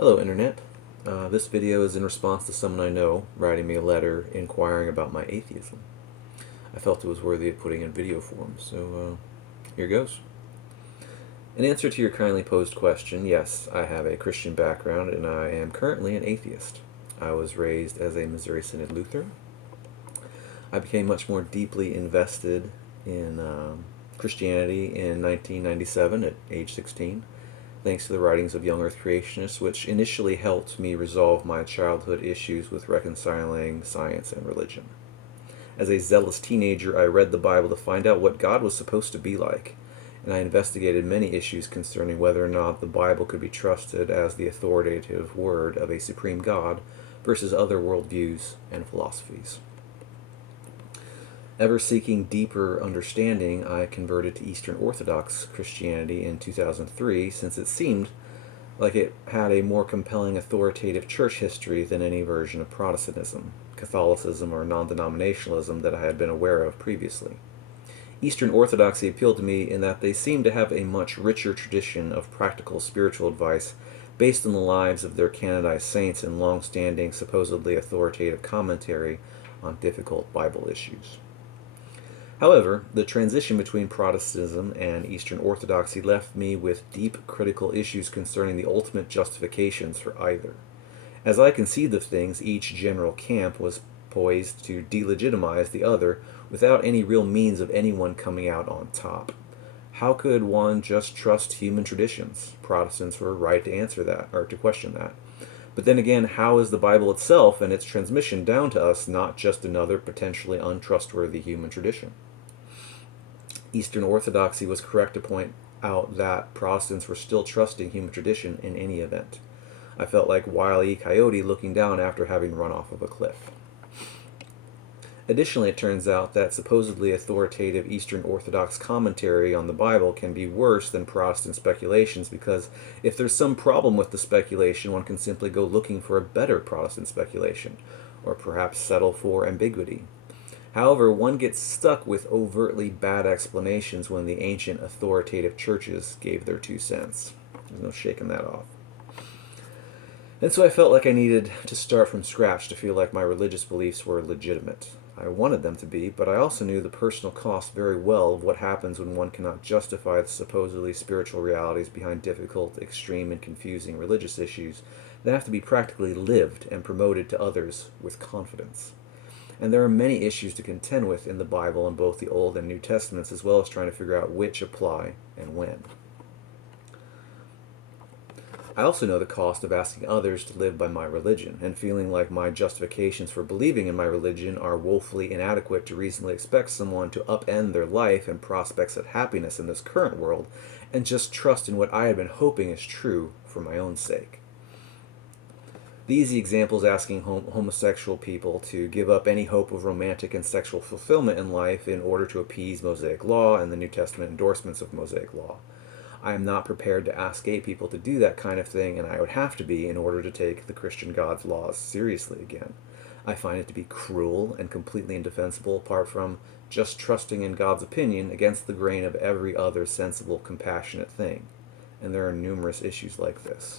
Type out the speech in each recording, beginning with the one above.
Hello, Internet. This video is in response to someone I know writing me a letter inquiring about my atheism. I felt it was worthy of putting in video form, so here goes. In answer to your kindly posed question, yes, I have a Christian background and I am currently an atheist. I was raised as a Missouri Synod Lutheran. I became much more deeply invested in Christianity in 1997 at age 16, thanks to the writings of young Earth creationists, which initially helped me resolve my childhood issues with reconciling science and religion. As a zealous teenager, I read the Bible to find out what God was supposed to be like, and I investigated many issues concerning whether or not the Bible could be trusted as the authoritative word of a supreme God versus other worldviews and philosophies. Ever seeking deeper understanding, I converted to Eastern Orthodox Christianity in 2003 since it seemed like it had a more compelling authoritative church history than any version of Protestantism, Catholicism, or non-denominationalism that I had been aware of previously. Eastern Orthodoxy appealed to me in that they seemed to have a much richer tradition of practical spiritual advice based on the lives of their canonized saints and long-standing, supposedly authoritative commentary on difficult Bible issues. However, the transition between Protestantism and Eastern Orthodoxy left me with deep critical issues concerning the ultimate justifications for either. As I conceived of things, each general camp was poised to delegitimize the other without any real means of anyone coming out on top. How could one just trust human traditions? Protestants were right to answer that, or to question that. But then again, how is the Bible itself and its transmission down to us not just another potentially untrustworthy human tradition? Eastern Orthodoxy was correct to point out that Protestants were still trusting human tradition in any event. I felt like Wile E. Coyote looking down after having run off of a cliff. Additionally, it turns out that supposedly authoritative Eastern Orthodox commentary on the Bible can be worse than Protestant speculations because if there's some problem with the speculation, one can simply go looking for a better Protestant speculation, or perhaps settle for ambiguity. However, one gets stuck with overtly bad explanations when the ancient authoritative churches gave their 2 cents. There's no shaking that off. And so I felt like I needed to start from scratch to feel like my religious beliefs were legitimate. I wanted them to be, but I also knew the personal cost very well of what happens when one cannot justify the supposedly spiritual realities behind difficult, extreme, and confusing religious issues that have to be practically lived and promoted to others with confidence. And there are many issues to contend with in the Bible in both the Old and New Testaments, as well as trying to figure out which apply and when. I also know the cost of asking others to live by my religion, and feeling like my justifications for believing in my religion are woefully inadequate to reasonably expect someone to upend their life and prospects of happiness in this current world, and just trust in what I had been hoping is true for my own sake. The easy example is asking homosexual people to give up any hope of romantic and sexual fulfillment in life in order to appease Mosaic law and the New Testament endorsements of Mosaic law. I am not prepared to ask gay people to do that kind of thing, and I would have to be in order to take the Christian God's laws seriously again. I find it to be cruel and completely indefensible apart from just trusting in God's opinion against the grain of every other sensible, compassionate thing. And there are numerous issues like this.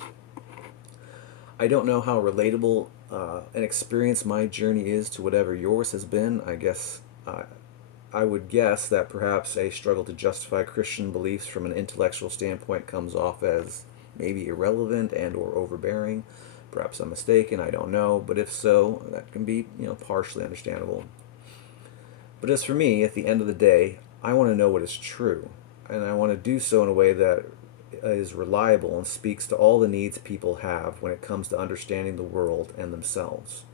I don't know how relatable an experience my journey is to whatever yours has been. I would guess that perhaps a struggle to justify Christian beliefs from an intellectual standpoint comes off as maybe irrelevant and or overbearing. Perhaps I'm mistaken, I don't know, but if so, that can be, partially understandable. But as for me, at the end of the day, I want to know what is true, and I want to do so in a way that is reliable and speaks to all the needs people have when it comes to understanding the world and themselves.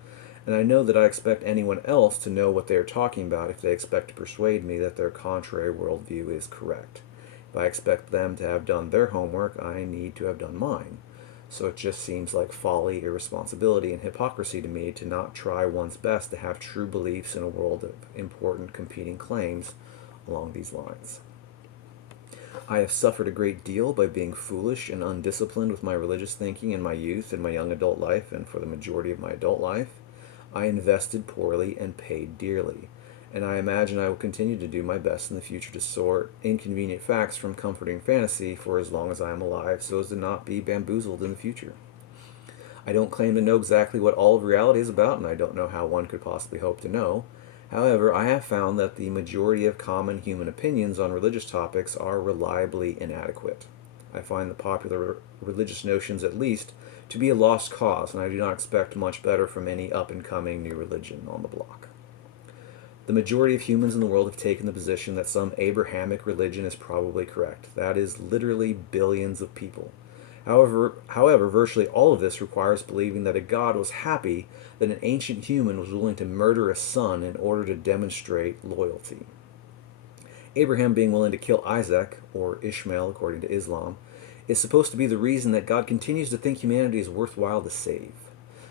And I know that I expect anyone else to know what they are talking about if they expect to persuade me that their contrary worldview is correct. If I expect them to have done their homework, I need to have done mine. So it just seems like folly, irresponsibility, and hypocrisy to me to not try one's best to have true beliefs in a world of important competing claims along these lines. I have suffered a great deal by being foolish and undisciplined with my religious thinking in my youth and my young adult life, and for the majority of my adult life. I invested poorly and paid dearly, and I imagine I will continue to do my best in the future to sort inconvenient facts from comforting fantasy for as long as I am alive so as to not be bamboozled in the future. I don't claim to know exactly what all of reality is about, and I don't know how one could possibly hope to know. However, I have found that the majority of common human opinions on religious topics are reliably inadequate. I find the popular religious notions, at least, to be a lost cause, and I do not expect much better from any up-and-coming new religion on the block. The majority of humans in the world have taken the position that some Abrahamic religion is probably correct. That is literally billions of people. However, virtually all of this requires believing that a God was happy that an ancient human was willing to murder a son in order to demonstrate loyalty. Abraham being willing to kill Isaac, or Ishmael according to Islam, is supposed to be the reason that God continues to think humanity is worthwhile to save.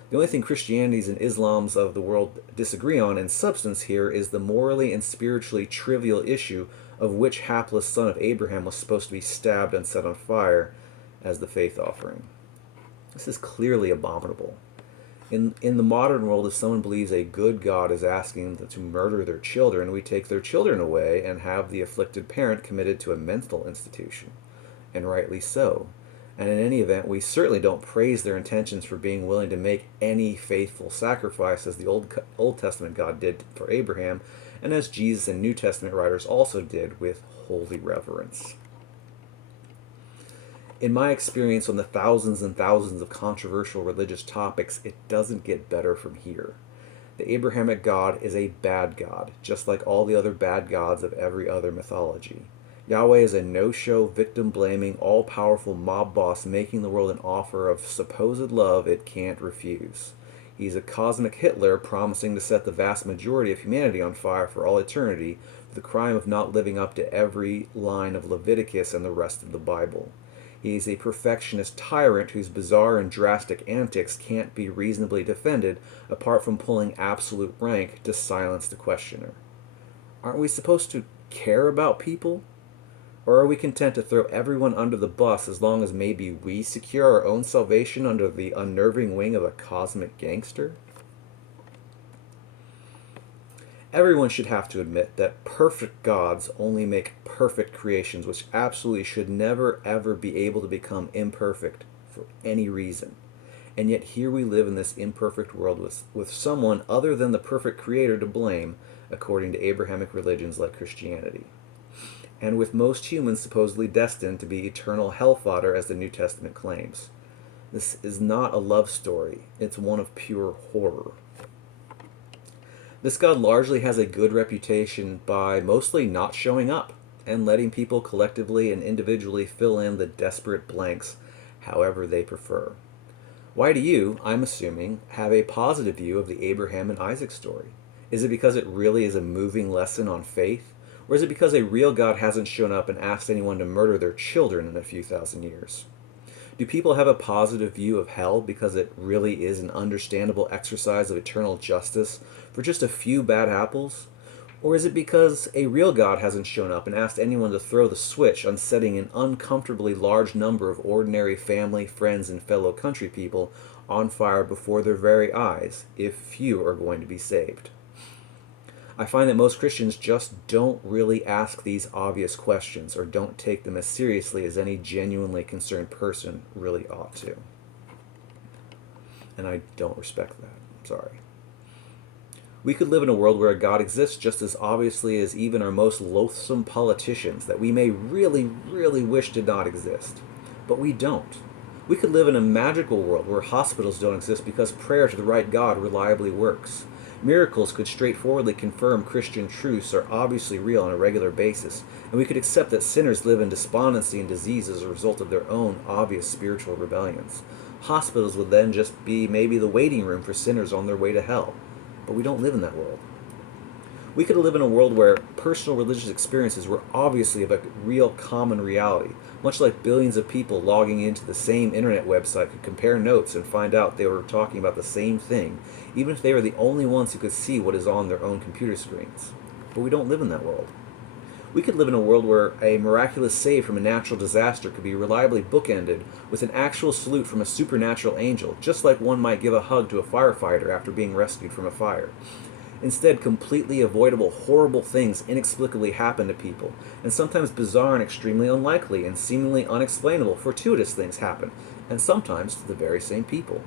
The only thing Christianities and Islams of the world disagree on in substance here is the morally and spiritually trivial issue of which hapless son of Abraham was supposed to be stabbed and set on fire as the faith offering. This is clearly abominable. In the modern world, if someone believes a good God is asking them to murder their children, we take their children away and have the afflicted parent committed to a mental institution. And rightly so. And in any event, we certainly don't praise their intentions for being willing to make any faithful sacrifice as the Old Testament God did for Abraham, and as Jesus and New Testament writers also did with holy reverence. In my experience on the thousands and thousands of controversial religious topics, it doesn't get better from here. The Abrahamic God is a bad God, just like all the other bad gods of every other mythology. Yahweh is a no-show, victim-blaming, all-powerful mob boss making the world an offer of supposed love it can't refuse. He's a cosmic Hitler promising to set the vast majority of humanity on fire for all eternity for the crime of not living up to every line of Leviticus and the rest of the Bible. He is a perfectionist tyrant whose bizarre and drastic antics can't be reasonably defended apart from pulling absolute rank to silence the questioner. Aren't we supposed to care about people? Or are we content to throw everyone under the bus as long as maybe we secure our own salvation under the unnerving wing of a cosmic gangster? Everyone should have to admit that perfect gods only make perfect creations, which absolutely should never ever be able to become imperfect for any reason. And yet here we live in this imperfect world with someone other than the perfect creator to blame, according to Abrahamic religions like Christianity. And with most humans supposedly destined to be eternal hell fodder as the New Testament claims. This is not a love story, it's one of pure horror. This God largely has a good reputation by mostly not showing up and letting people collectively and individually fill in the desperate blanks however they prefer. Why do you, I'm assuming, have a positive view of the Abraham and Isaac story? Is it because it really is a moving lesson on faith? Or is it because a real God hasn't shown up and asked anyone to murder their children in a few thousand years? Do people have a positive view of hell because it really is an understandable exercise of eternal justice for just a few bad apples? Or is it because a real God hasn't shown up and asked anyone to throw the switch on setting an uncomfortably large number of ordinary family, friends, and fellow country people on fire before their very eyes, if few are going to be saved? I find that most Christians just don't really ask these obvious questions or don't take them as seriously as any genuinely concerned person really ought to. And I don't respect that. I'm sorry. We could live in a world where a God exists just as obviously as even our most loathsome politicians that we may really, really wish did not exist. But we don't. We could live in a magical world where hospitals don't exist because prayer to the right God reliably works. Miracles could straightforwardly confirm Christian truths are obviously real on a regular basis, and we could accept that sinners live in despondency and disease as a result of their own obvious spiritual rebellions. Hospitals would then just be maybe the waiting room for sinners on their way to hell. But we don't live in that world. We could live in a world where personal religious experiences were obviously of a real common reality, much like billions of people logging into the same internet website could compare notes and find out they were talking about the same thing, even if they were the only ones who could see what is on their own computer screens. But we don't live in that world. We could live in a world where a miraculous save from a natural disaster could be reliably bookended with an actual salute from a supernatural angel, just like one might give a hug to a firefighter after being rescued from a fire. Instead, completely avoidable, horrible things inexplicably happen to people, and sometimes bizarre and extremely unlikely and seemingly unexplainable, fortuitous things happen, and sometimes to the very same people.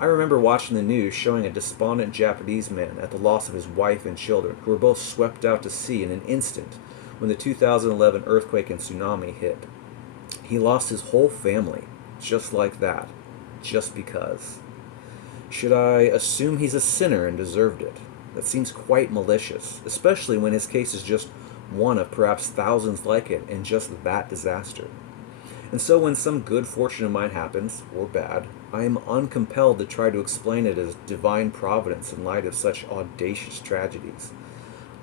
I remember watching the news showing a despondent Japanese man at the loss of his wife and children, who were both swept out to sea in an instant when the 2011 earthquake and tsunami hit. He lost his whole family, just like that, just because. Should I assume he's a sinner and deserved it? That seems quite malicious, especially when his case is just one of perhaps thousands like it in just that disaster. And so when some good fortune of mine happens, or bad, I am uncompelled to try to explain it as divine providence in light of such audacious tragedies.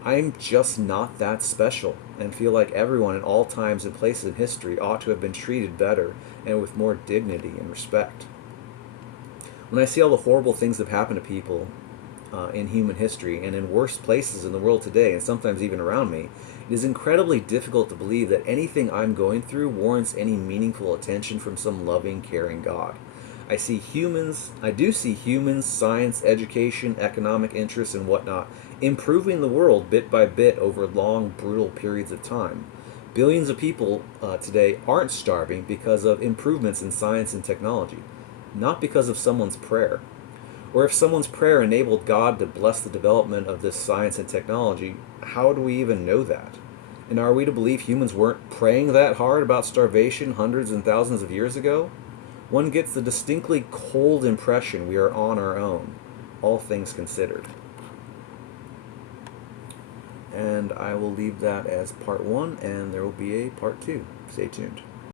I'm just not that special, and feel like everyone in all times and places in history ought to have been treated better and with more dignity and respect. When I see all the horrible things that have happened to people in human history and in worse places in the world today, and sometimes even around me, it is incredibly difficult to believe that anything I'm going through warrants any meaningful attention from some loving, caring God. I do see humans, science, education, economic interests, and whatnot improving the world bit by bit over long, brutal periods of time. Billions of people today aren't starving because of improvements in science and technology, not because of someone's prayer. Or if someone's prayer enabled God to bless the development of this science and technology, how do we even know that? And are we to believe humans weren't praying that hard about starvation hundreds and thousands of years ago? One gets the distinctly cold impression we are on our own, all things considered. And I will leave that as part one, and there will be a part two. Stay tuned.